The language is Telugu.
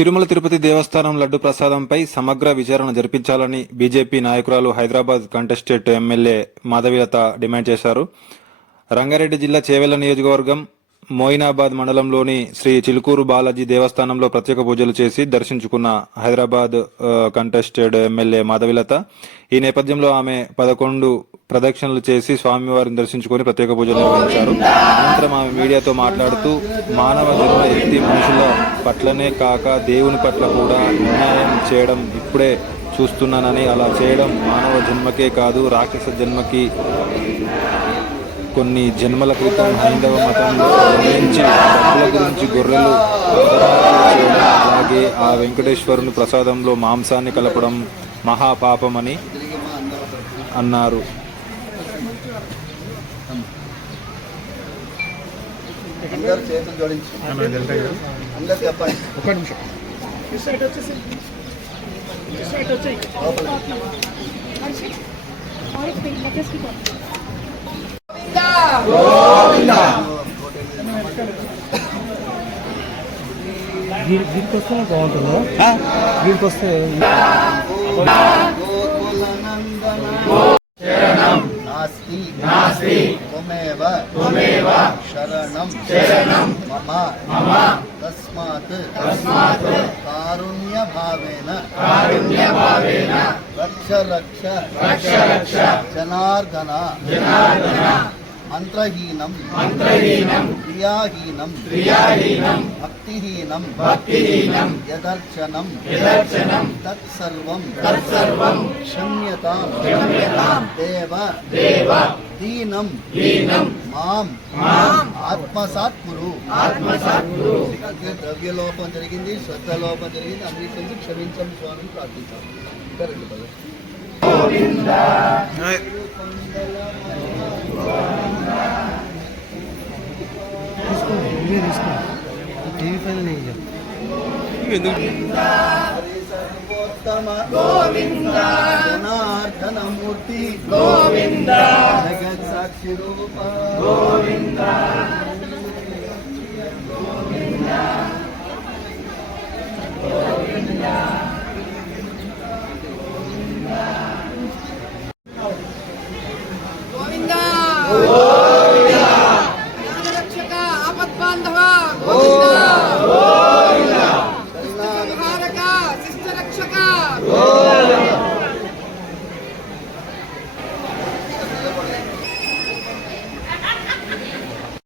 తిరుమల తిరుపతి దేవస్థానం లడ్డు ప్రసాదంపై సమగ్ర విచారణ జరిపించాలని బీజేపీ నాయకురాలు Hyderabad contested MLA Madhavi Latha demand చేశారు. రంగారెడ్డి జిల్లా చేవెళ్ల నియోజకవర్గం మోయినాబాద్ మండలంలోని శ్రీ చిలుకూరు బాలాజీ దేవస్థానంలో ప్రత్యేక పూజలు చేసి దర్శించుకున్న హైదరాబాద్ కంటెస్టెడ్ ఎమ్మెల్యే మాధవీలత ఈ నేపథ్యంలో ఆమె 11 ప్రదక్షిణలు చేసి స్వామివారిని దర్శించుకుని ప్రత్యేక పూజలు నిర్వహించారు. అనంతరం ఆమె మీడియాతో మాట్లాడుతూ మానవ జన్మ ఎత్తి మనుషుల పట్లనే కాక దేవుని పట్ల కూడా నిర్ణయం చేయడం ఇప్పుడే చూస్తున్నానని, అలా చేయడం మానవ జన్మకే కాదు రాక్షస జన్మకి కొన్ని జన్మల క్రితం హైందవ మతంలో గమనించి డబ్బుల గురించి గొర్రెలు చేయడం, అలాగే ఆ వెంకటేశ్వరుని ప్రసాదంలో మాంసాన్ని కలపడం మహాపాపమని అన్నారు. దీనికి వస్తే బాగుంటుందా? దీనికి వస్తే నాస్తి త్వమేవ శరణం మమ తస్మాత్ కారుణ్యభావేన రక్ష జనార్దన మంత్రహీనం క్రియాహీనం భక్తిహీనం యదర్చనం తత్సర్వం క్షమ్యతాం దేవ దీనం మాం ఆత్మసాత్ కురు. ద్రవ్యలోపం జరిగింది, శ్రద్ధలోపం జరిగింది, అన్నింటి క్షమించం స్వామి ప్రార్థించాం. టీవీ పైన జనార్దనమూర్తి జగత్ సాక్షి రూప